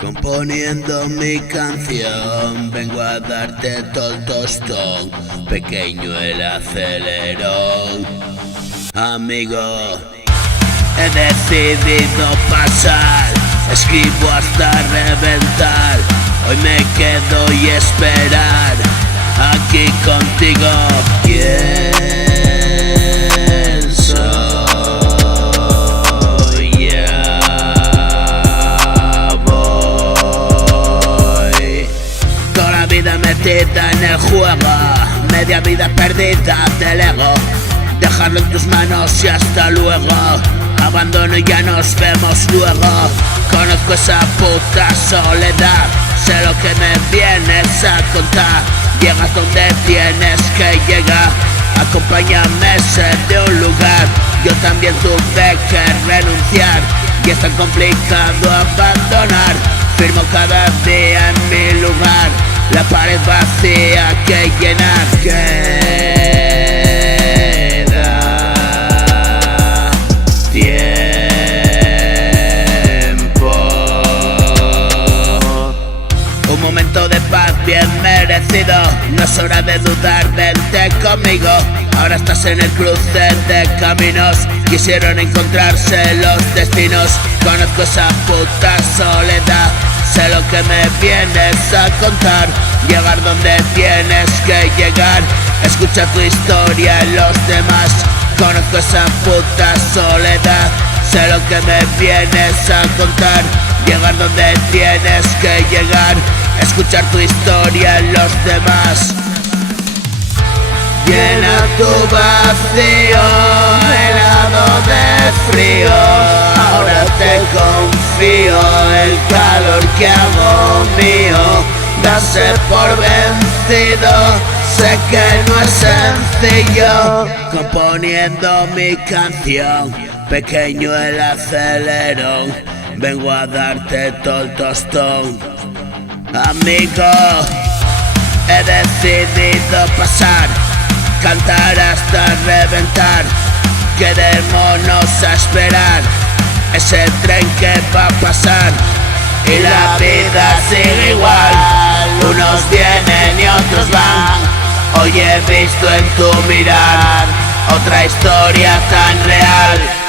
Componiendo mi canción, vengo a darte todo el tostón, pequeño el acelerón. Amigo, he decidido pasar, escribo hasta reventar. Hoy me quedo y esperar, aquí contigo. ¿Quién soy? Ya voy. Toda la vida metida en el juego, media vida perdida del ego. Dejarlo en tus manos y hasta luego. Abandono y ya nos vemos luego. Conozco esa puta soledad, sé lo que me vienes a contar. Llegas donde tienes que llegar, acompáñame, sé de un lugar. Yo también tuve que renunciar y es tan complicado abandonar. Firmo cada día en mi lugar, la pared vacía que llenar. Un momento de paz bien merecido, no es hora de dudar, vente conmigo. Ahora estás en el cruce de caminos, quisieron encontrarse los destinos. Conozco esa puta soledad, sé lo que me vienes a contar. Llegar donde tienes que llegar, escucha tu historia en los demás. Conozco esa puta soledad, sé lo que me vienes a contar. Llegar donde tienes que llegar, escuchar tu historia en los demás. Llena tu vacío, helado de frío. Ahora te confío el calor que hago mío. Dase por vencido, sé que no es sencillo. Componiendo mi canción, pequeño el acelerón. Vengo a darte todo el tostón. Amigo, he decidido pasar, cantar hasta reventar. Quedémonos a esperar ese tren que va a pasar. Y la vida sigue igual, unos vienen y otros van. Hoy he visto en tu mirar otra historia tan real.